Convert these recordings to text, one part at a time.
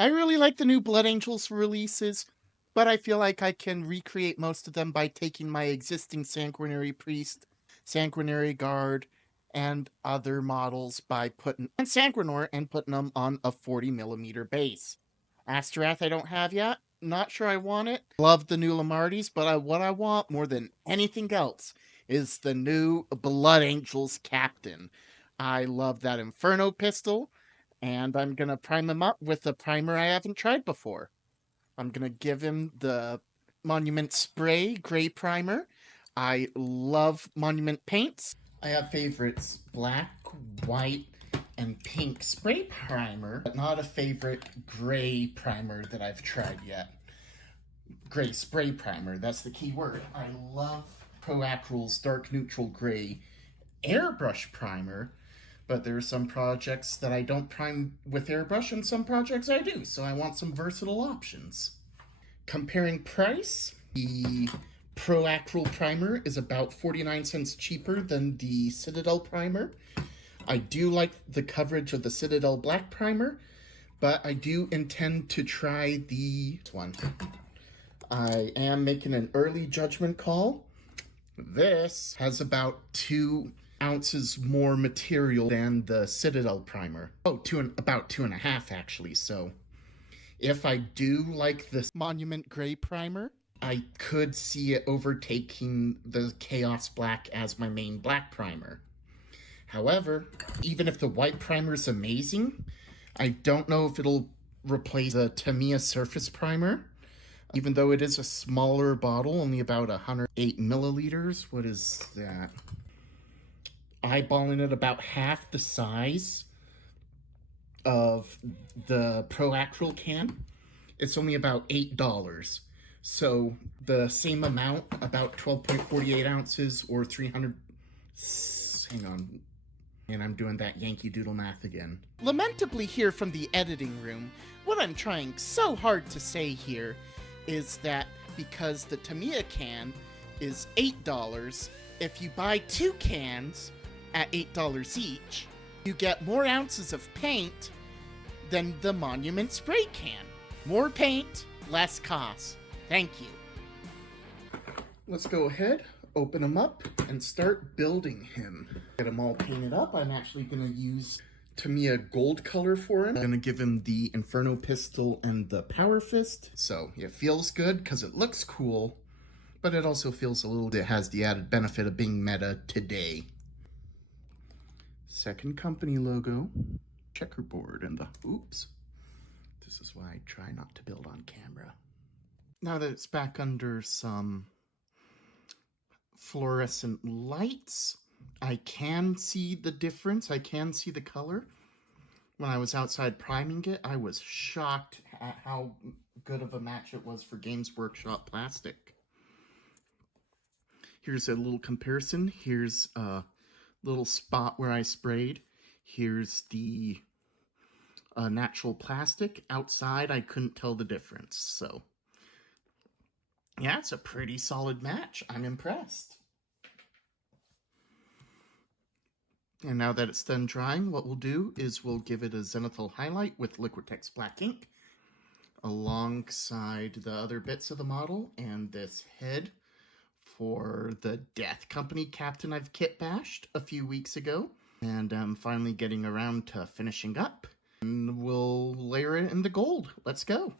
I really like the new Blood Angels releases, but I feel like I can recreate most of them by taking my existing Sanguinary Priest, Sanguinary Guard, and other models by putting and Sanguinor and putting them on a 40mm base. Asterath I don't have yet. Not sure I want it. Love the new Lamardis, but what I want more than anything else is the new Blood Angels Captain. I love that Inferno pistol, and I'm going to prime him up with a primer I haven't tried before. I'm going to give him the Monument Spray Gray Primer. I love Monument paints. I have favorites black, white, and pink spray primer, but not a favorite gray primer that I've tried yet. Gray spray primer, that's the key word. I love Proacryl's Dark Neutral Gray airbrush primer, but there are some projects that I don't prime with airbrush and some projects I do, so I want some versatile options. Comparing price, the Proacryl primer is about 49 cents cheaper than the Citadel primer. I do like the coverage of the Citadel black primer, but I do intend to try this one. I am making an early judgment call. This has about 2 ounces more material than the Citadel primer. About 2.5 actually, so if I do like this Monument Gray primer, I could see it overtaking the Chaos Black as my main black primer. However, even if the white primer is amazing, I don't know if it'll replace the Tamiya Surface Primer. Even though it is a smaller bottle, only about 108 milliliters. What is that? Eyeballing it about half the size of the Proacryl can. It's only about $8. So the same amount, about 12.48 ounces or 300... Hang on. And I'm doing that Yankee Doodle math again. Lamentably here from the editing room, what I'm trying so hard to say here is that because the Tamiya can is $8, if you buy 2 cans at $8 each, you get more ounces of paint than the Monument Spray can. More paint, less cost. Thank you. Let's go ahead, open him up, and start building him. Get him all painted up. I'm actually going to use Tamiya gold color for him. I'm going to give him the Inferno pistol and the Power Fist. So it feels good because it looks cool, but it also feels it has the added benefit of being meta today. Second company logo, checkerboard, and the oops. This is why I try not to build on camera. Now that it's back under some fluorescent lights, I can see the difference. I can see the color. When I was outside priming it, I was shocked at how good of a match it was for Games Workshop plastic. Here's a little comparison. Here's a little spot where I sprayed. Here's the natural plastic. Outside, I couldn't tell the difference. So, yeah, it's a pretty solid match. I'm impressed. And now that it's done drying, what we'll do is we'll give it a ZENITHAL highlight with Liquitex black ink alongside the other bits of the model and this head for the Death Company captain I've kit bashed a few weeks ago. And I'm finally getting around to finishing up. And we'll layer it in the gold. Let's go.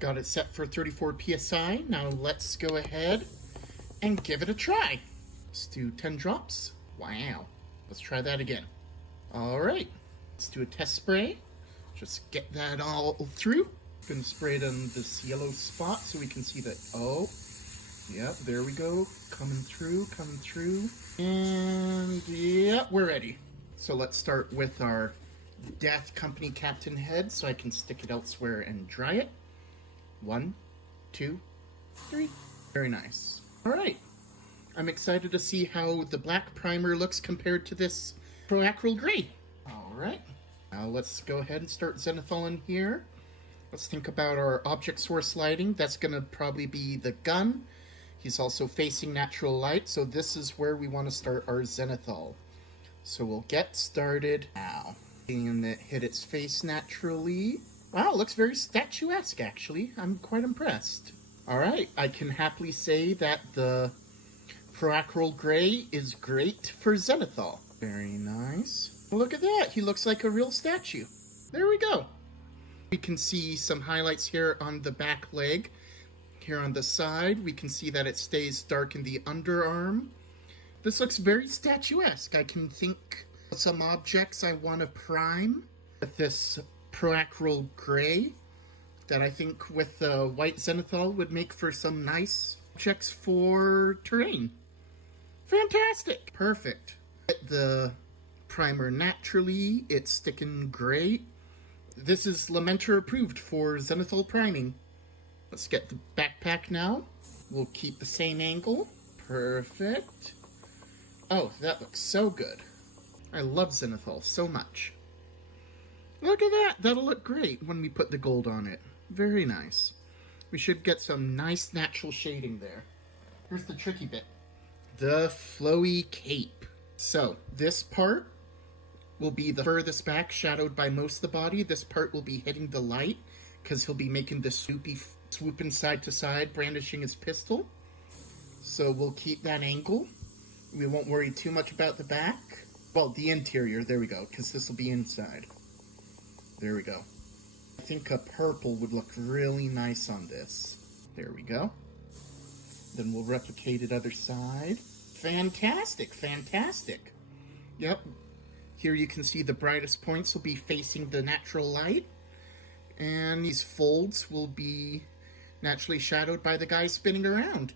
Got it set for 34 PSI. Now let's go ahead and give it a try. Let's do 10 drops. Wow. Let's try that again. All right, let's do a test spray. Just get that all through. Gonna spray it on this yellow spot so we can see that. Oh, yep, there we go. Coming through, coming through. And yep, we're ready. So let's start with our Death Company captain head so I can stick it elsewhere and dry it. 1, 2, 3. Very nice. All right. I'm excited to see how the black primer looks compared to this Proacryl Gray. Alright, now let's go ahead and start ZENITHAL in here. Let's think about our object source lighting. That's going to probably be the gun. He's also facing natural light, so this is where we want to start our ZENITHAL. So we'll get started now. And it hit its face naturally. Wow, it looks very statuesque, actually. I'm quite impressed. Alright, I can happily say that the Proacral Gray is great for Zenithal. Very nice. Look at that, he looks like a real statue. There we go. We can see some highlights here on the back leg. Here on the side, we can see that it stays dark in the underarm. This looks very statuesque. I can think of some objects I want to prime with this Proacral Gray that I think with the white Zenithal would make for some nice objects for terrain. Fantastic! Perfect. Get the primer naturally. It's sticking great. This is Lamenter approved for Zenithal priming. Let's get the backpack now. We'll keep the same angle. Perfect. Oh, that looks so good. I love Zenithal so much. Look at that. That'll look great when we put the gold on it. Very nice. We should get some nice natural shading there. Here's the tricky bit. The flowy cape. So, this part will be the furthest back, shadowed by most of the body. This part will be hitting the light, because he'll be making this swooping side to side, brandishing his pistol. So we'll keep that angle. We won't worry too much about the back. Well, the interior, there we go, because this will be inside. There we go. I think a purple would look really nice on this. There we go. Then we'll replicate it other side. Fantastic, fantastic. Yep. Here you can see the brightest points will be facing the natural light. And these folds will be naturally shadowed by the guy spinning around.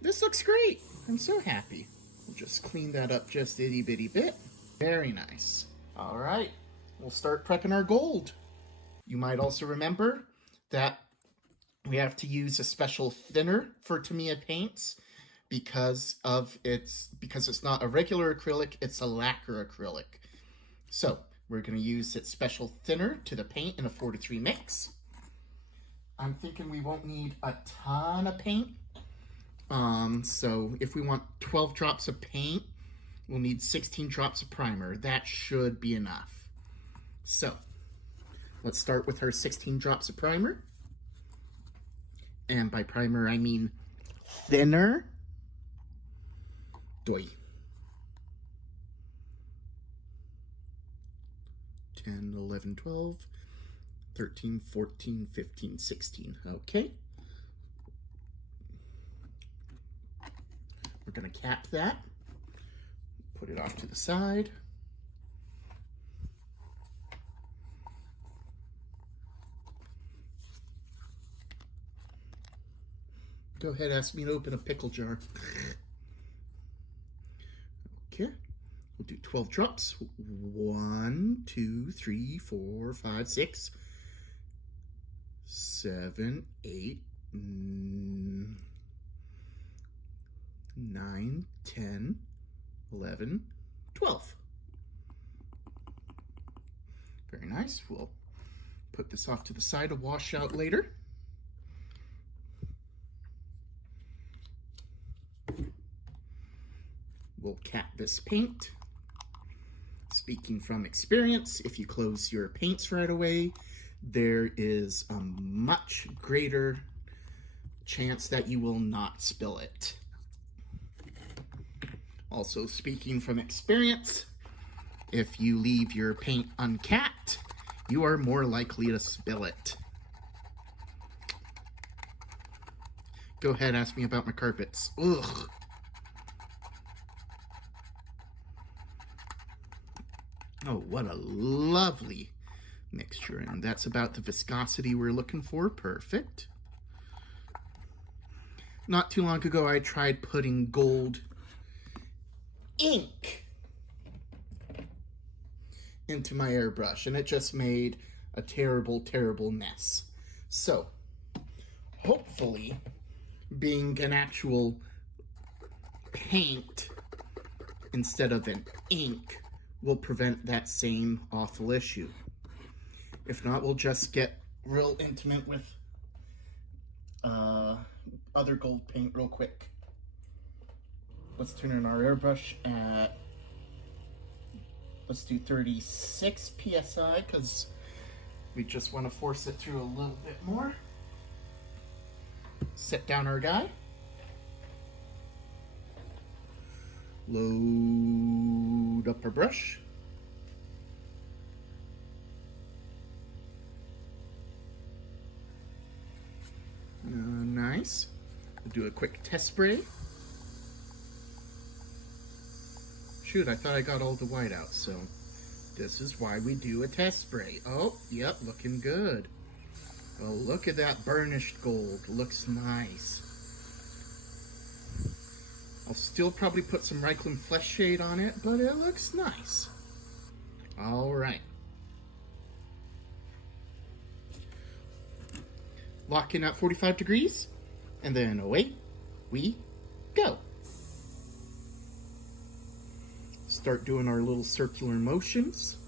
This looks great. I'm so happy. We'll just clean that up just a itty bitty bit. Very nice. All right. We'll start prepping our gold. You might also remember that we have to use a special thinner for Tamiya paints because it's not a regular acrylic, it's a lacquer acrylic. So we're going to use its special thinner to the paint in a 4:3 mix. I'm thinking we won't need a ton of paint. So if we want 12 drops of paint, we'll need 16 drops of primer. That should be enough. So let's start with our 16 drops of primer. And by primer, I mean thinner. Doi. 10, 11, 12, 13, 14, 15, 16. Okay. We're going to cap that. Put it off to the side. Go ahead, ask me to open a pickle jar. Okay. We'll do 12 drops. 1, 2, 3, 4, 5, 6, 7, 8, 9, 10, 11, 12. Very nice. We'll put this off to the side to wash out later. We'll cap this paint. Speaking from experience, if you close your paints right away, there is a much greater chance that you will not spill it. Also, speaking from experience, if you leave your paint uncapped, you are more likely to spill it. Go ahead, ask me about my carpets. Ugh. Oh, what a lovely mixture. And that's about the viscosity we're looking for. Perfect. Not too long ago, I tried putting gold ink into my airbrush, and it just made a terrible, terrible mess. So, hopefully, being an actual paint instead of an ink will prevent that same awful issue. If not, we'll just get real intimate with other gold paint real quick. Let's turn on our airbrush at, let's do 36 psi, because We just want to force it through a little bit more. Set down our guy. Load up our brush. Nice. We'll do a quick test spray. Shoot, I thought I got all the white out, so this is why we do a test spray. Oh, yep, looking good. Well, look at that burnished gold. Looks nice. I'll still probably put some Reikland Flesh Shade on it, but it looks nice. All right. Lock in at 45 degrees, and then away we go. Start doing our little circular motions.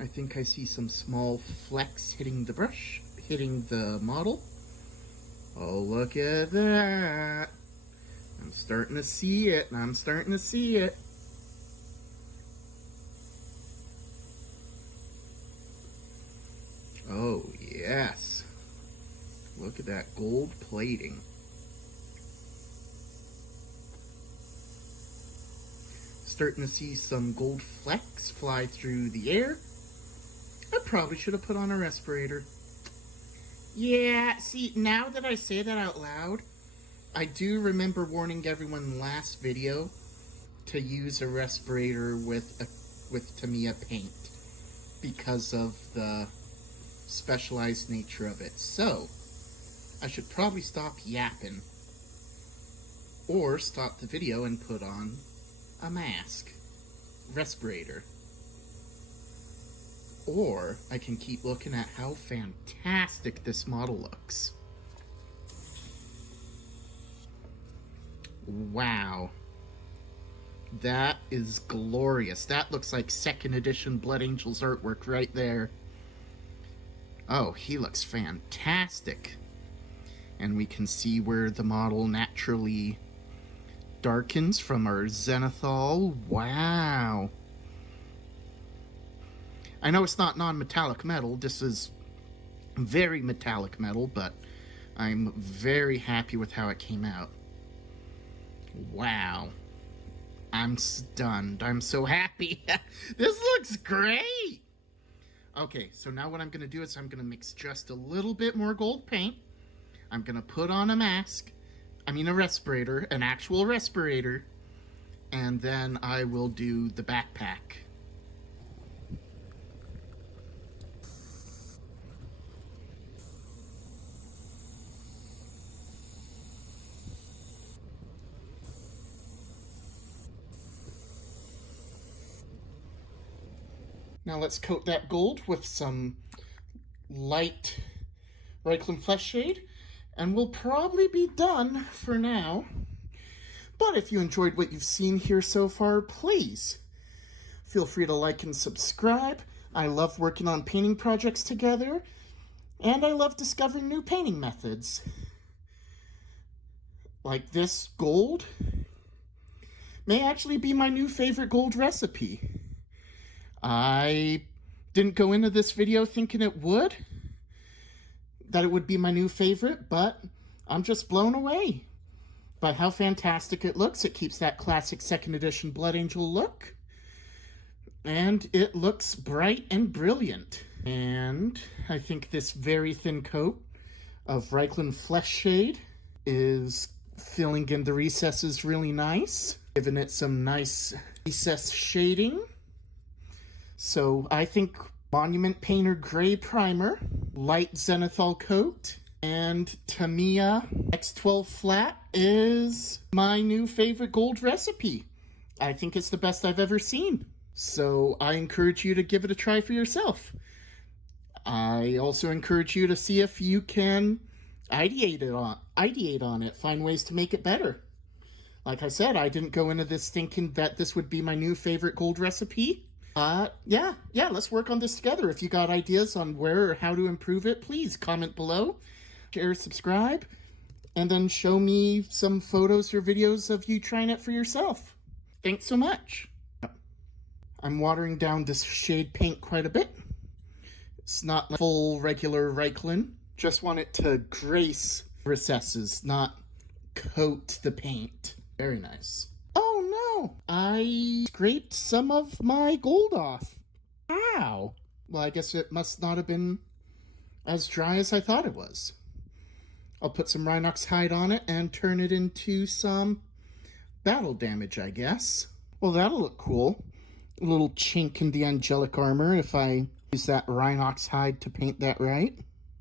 I think I see some small flecks hitting the brush, hitting the model. Oh, look at that. I'm starting to see it. I'm starting to see it. Oh, yes. Look at that gold plating. Starting to see some gold flecks fly through the air. I probably should have put on a respirator. Yeah, see, now that I say that out loud, I do remember warning everyone last video to use a respirator with Tamiya paint because of the specialized nature of it. So, I should probably stop yapping or stop the video and put on a mask, respirator. Or I can keep looking at how fantastic this model looks. Wow. That is glorious. That looks like 2nd edition Blood Angels artwork right there. Oh, he looks fantastic. And we can see where the model naturally darkens from our ZENITHAL. Wow. I know it's not non-metallic metal. This is very metallic metal, but I'm very happy with how it came out. Wow. I'm stunned. I'm so happy. This looks great. Okay, so now what I'm going to do is I'm going to mix just a little bit more gold paint. I'm going to put on a mask. I mean a respirator, an actual respirator. And then I will do the backpack. Now let's coat that gold with some light Reikland Flesh Shade, and we'll probably be done for now. But if you enjoyed what you've seen here so far, please feel free to like and subscribe. I love working on painting projects together, and I love discovering new painting methods. Like this gold may actually be my new favorite gold recipe. I didn't go into this video thinking that it would be my new favorite, but I'm just blown away by how fantastic it looks. It keeps that classic 2nd edition Blood Angel look, and it looks bright and brilliant. And I think this very thin coat of Reikland Flesh Shade is filling in the recesses really nice, giving it some nice recess shading. So I think Monument Painter Gray Primer, light ZENITHAL coat, and Tamiya X12 flat is my new favorite gold recipe. I think it's the best I've ever seen. So I encourage you to give it a try for yourself. I also encourage you to see if you can ideate on it, find ways to make it better. Like I said, I didn't go into this thinking that this would be my new favorite gold recipe. Yeah, let's work on this together. If you got ideas on where or how to improve it, please comment below, share, subscribe, and then show me some photos or videos of you trying it for yourself. Thanks so much. I'm watering down this shade paint quite a bit. It's not like full regular Reichland. Just want it to grace recesses, not coat the paint. Very nice. Oh no! I scraped some of my gold off. How? Well, I guess it must not have been as dry as I thought it was. I'll put some Rhinox hide on it and turn it into some battle damage, I guess. Well, that'll look cool. A little chink in the angelic armor if I use that Rhinox hide to paint that right.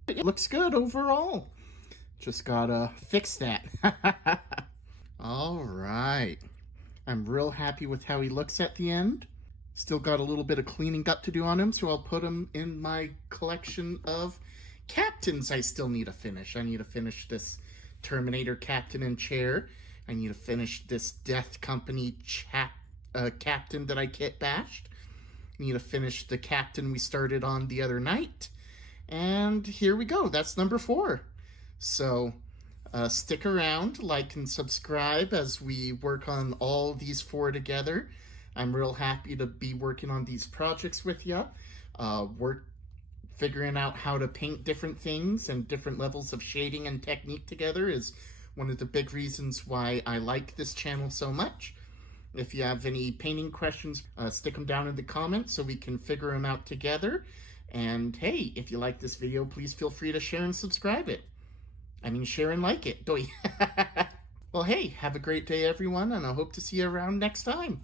It looks good overall. Just gotta fix that. All right. I'm real happy with how he looks at the end. Still got a little bit of cleaning up to do on him, so I'll put him in my collection of captains I still need to finish. I need to finish this Terminator captain and chair. I need to finish this Death Company captain that I kit bashed. I need to finish the captain we started on the other night. And here we go. That's number 4. So stick around, like and subscribe as we work on all these 4 together. I'm real happy to be working on these projects with you. Figuring out how to paint different things and different levels of shading and technique together is one of the big reasons why I like this channel so much. If you have any painting questions, stick them down in the comments so we can figure them out together. And hey, if you like this video, please feel free to share and subscribe it. I mean, share and like it. Well, hey, have a great day, everyone, and I hope to see you around next time.